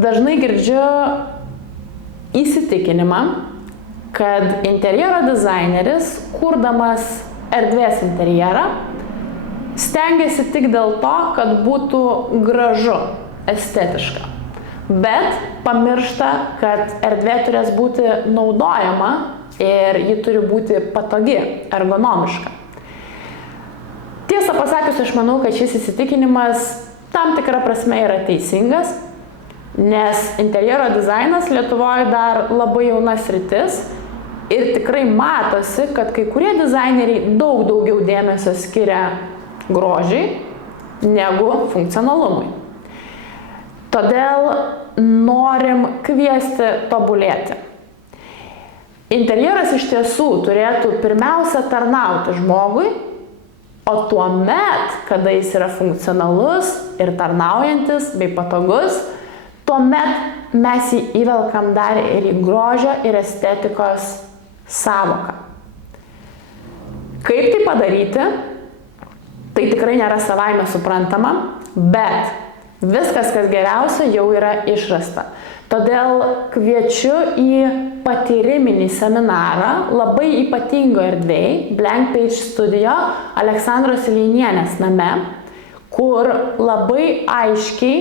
Dažnai girdžiu įsitikinimą, kad interjero dizaineris, kurdamas erdvės interjerą, stengiasi tik dėl to, kad būtų gražu, estetiška. Bet pamiršta, kad erdvė turės būti naudojama ir ji turi būti patogi, ergonomiška. Tiesą pasakius, aš manau, kad šis įsitikinimas tam tikra prasme yra teisingas, nes interjero dizainas Lietuvoje dar labai jauna sritis ir tikrai matosi, kad kai kurie dizaineriai daug daugiau dėmesio skiria grožiai negu funkcionalumui. Todėl norim kviesti tobulėti. Interjeras iš tiesų turėtų pirmiausia tarnauti žmogui, o tuomet, kada jis yra funkcionalus ir tarnaujantis bei patogus, tuomet mes jį įvelkam dar ir į grožio ir estetikos sąvoką. Kaip tai padaryti? Tai tikrai nėra savaime suprantama, bet viskas, kas geriausia, jau yra išrasta. Todėl kviečiu į patyriminį seminarą labai ypatingo erdvėj, Blank Page Studio, Aleksandros Ileinienės name, kur labai aiškiai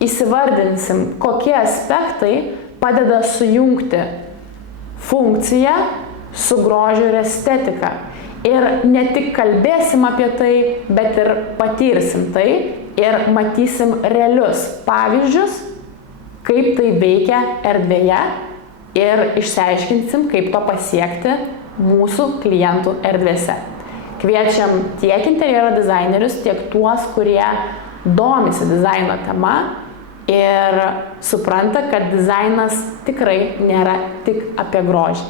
įsivardinsim, kokie aspektai padeda sujungti funkciją su grožiu ir estetika. Ir ne tik kalbėsim apie tai, bet ir patirsim tai ir matysim realius pavyzdžius, kaip tai veikia erdvėje ir išsiaiškinsim, kaip to pasiekti mūsų klientų erdvėse. Kviečiam tiek interjero dizainerius, tiek tuos, kurie domisi dizaino tema ir supranta, kad dizainas tikrai nėra tik apie grožį.